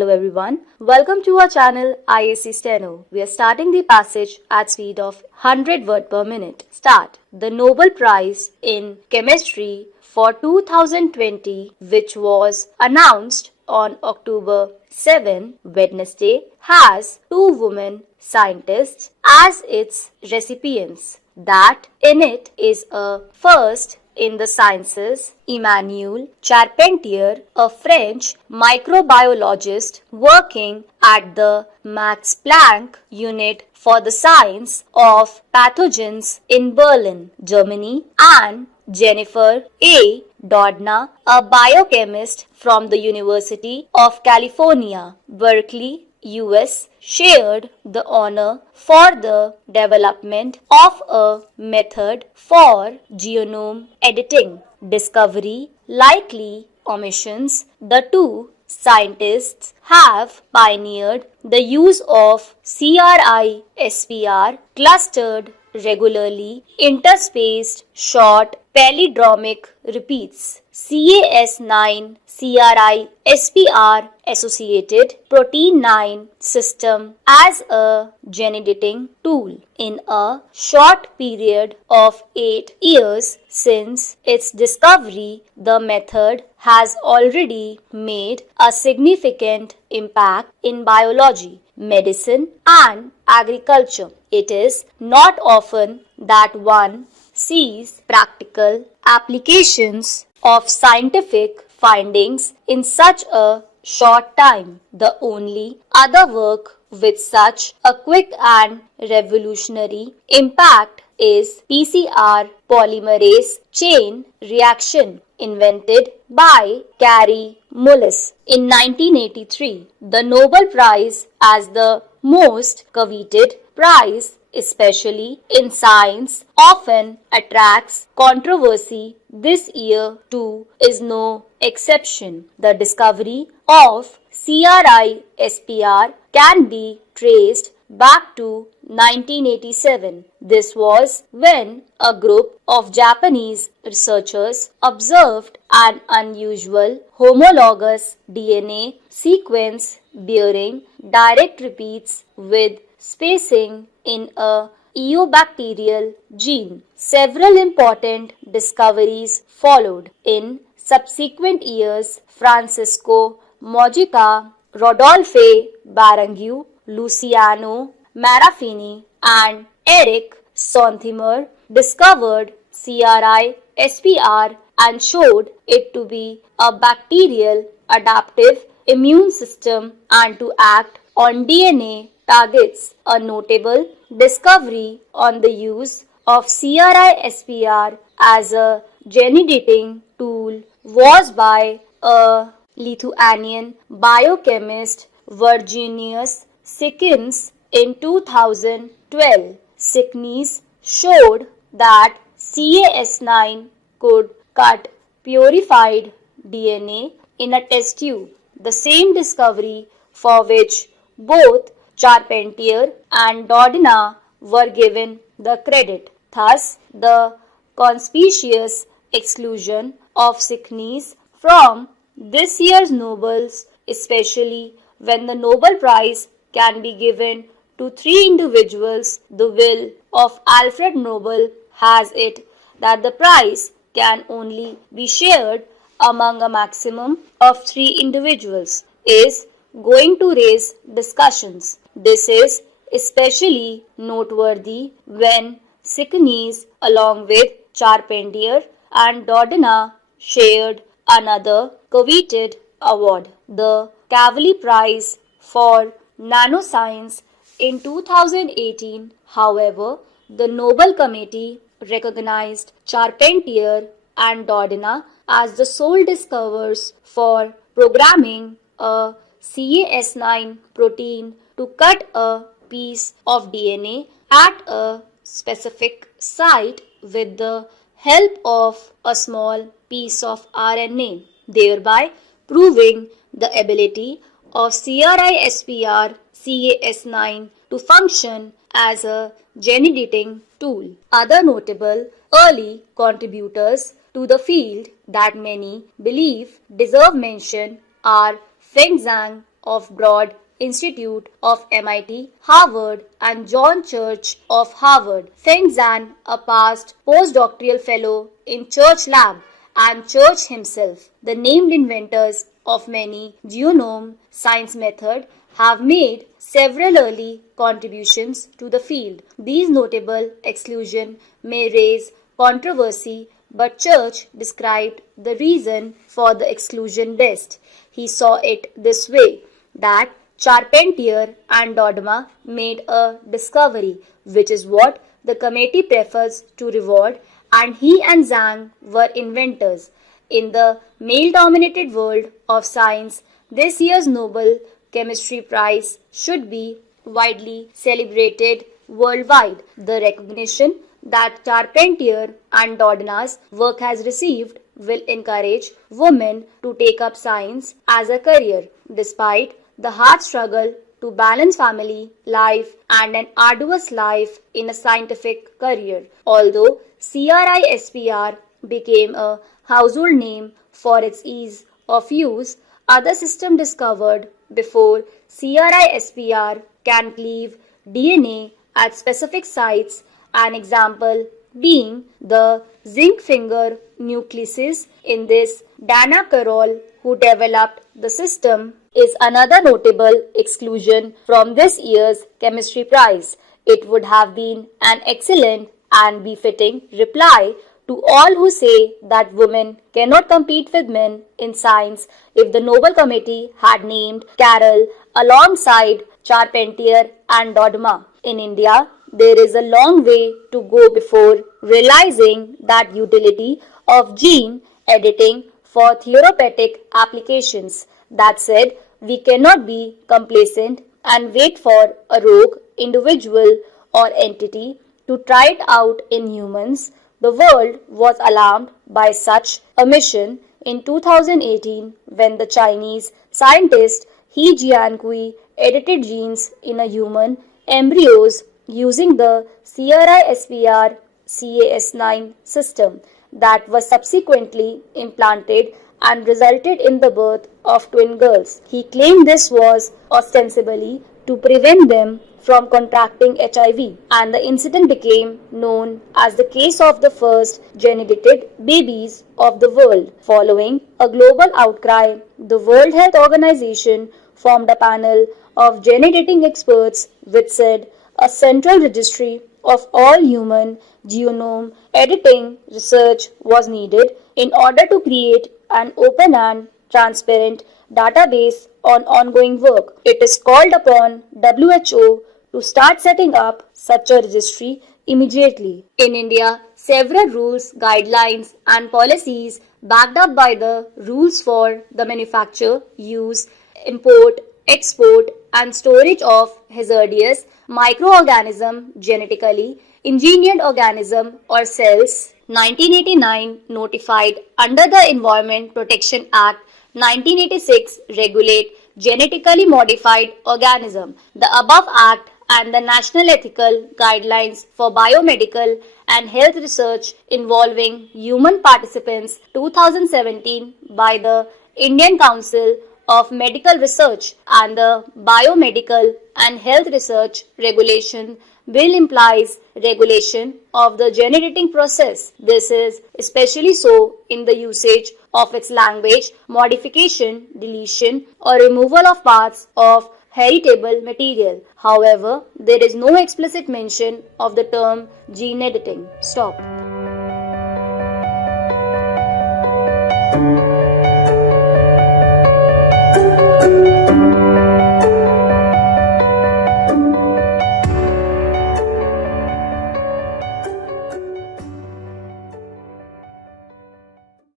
Hello everyone, welcome to our channel IAC Steno. We are starting the passage at speed of 100 word per minute. Start. The Nobel Prize in Chemistry for 2020, which was announced on October 7, Wednesday, has two women scientists as its recipients. That in it is a first in the sciences, Emmanuel Charpentier, a French microbiologist working at the Max Planck Unit for the Science of Pathogens in Berlin, Germany, and Jennifer A. Doudna, a biochemist from the University of California, Berkeley, US, shared the honor for the development of a method for genome editing. Discovery, likely omissions. The two scientists have pioneered the use of CRISPR clustered regularly interspaced short palindromic repeats. Cas9 CRISPR associated protein 9 system as a gene editing tool in a short period of 8 years since its discovery. The method has already made a significant impact in biology, medicine, and agriculture. It is not often that one sees practical applications of scientific findings in such a short time. The only other work with such a quick and revolutionary impact is PCR polymerase chain reaction, invented by Kary Mullis in 1983. The Nobel Prize, as the most coveted prize, especially in science, often attracts controversy. This year too is no exception. The discovery of CRISPR can be traced back to 1987. This was when a group of Japanese researchers observed an unusual homologous DNA sequence bearing direct repeats with spacing in a eobacterial gene. Several important discoveries followed. In subsequent years, Francisco Mojica, Rodolphe Barangiu, Luciano Marafini, and Eric Sontheimer discovered CRISPR and showed it to be a bacterial adaptive immune system and to act on DNA targets. A notable discovery on the use of CRISPR as a gene editing tool was by a Lithuanian biochemist Virginijus Sikinis in 2012. Sikinis showed that Cas9 could cut purified DNA in a test tube, the same discovery for which both Charpentier and Doudna were given the credit. Thus, the conspicuous exclusion of Sikinis from this year's Nobels, especially when the Nobel Prize can be given to three individuals. The will of Alfred Nobel has it that the prize can only be shared among a maximum of three individuals, is going to raise discussions. This is especially noteworthy when Sikinis, along with Charpentier and Doudna, shared another coveted award, the Kavli Prize for Nanoscience in 2018. However, the Nobel Committee recognized Charpentier and Doudna as the sole discoverers for programming a Cas9 protein to cut a piece of DNA at a specific site with the help of a small piece of RNA, thereby proving the ability of CRISPR Cas9 to function as a gene editing tool. Other notable early contributors to the field that many believe deserve mention are Feng Zhang of Broad Institute of MIT, Harvard, and John Church of Harvard. Feng Zan, a past postdoctoral fellow in Church Lab, and Church himself, the named inventors of many genome science methods, have made several early contributions to the field. These notable exclusions may raise controversy, but Church described the reason for the exclusion best. He saw it this way, that Charpentier and Dodma made a discovery, which is what the committee prefers to reward, and he and Zhang were inventors. In the male-dominated world of science, this year's Nobel Chemistry Prize should be widely celebrated worldwide. The recognition that Charpentier and Doudna's work has received will encourage women to take up science as a career, despite the hard struggle to balance family life and an arduous life in a scientific career. Although CRISPR became a household name for its ease of use, other systems discovered before CRISPR can cleave DNA at specific sites, an example being the zinc finger nucleases. In this, Dana Carroll, who developed the system, is another notable exclusion from this year's chemistry prize. It would have been an excellent and befitting reply to all who say that women cannot compete with men in science if the Nobel Committee had named Carroll alongside Charpentier and Dodma. In India, there is a long way to go before realizing that utility of gene editing for therapeutic applications. That said, we cannot be complacent and wait for a rogue individual or entity to try it out in humans. The world was alarmed by such a mission in 2018 when the Chinese scientist He Jiankui edited genes in a human embryos using the CRISPR Cas9 system that was subsequently implanted and resulted in the birth of twin girls. He claimed this was ostensibly to prevent them from contracting HIV, and the incident became known as the case of the first gene-edited babies of the world. Following a global outcry, the World Health Organization formed a panel of gene editing experts which said a central registry of all human genome editing research was needed in order to create an open and transparent database on ongoing work. It is called upon WHO to start setting up such a registry immediately. In India, several rules, guidelines, and policies backed up by the rules for the manufacture, use, import, export, and storage of hazardous microorganism, genetically engineered organism or cells, 1989 notified under the Environment Protection Act 1986 regulate genetically modified organism. The above act and the National Ethical Guidelines for Biomedical and Health Research involving human participants 2017 by the Indian Council of Medical Research and the Biomedical and Health Research Regulation Bill implies regulation of the gene editing process. This is especially so in the usage of its language, modification, deletion, or removal of parts of heritable material. However, there is no explicit mention of the term gene editing. Stop.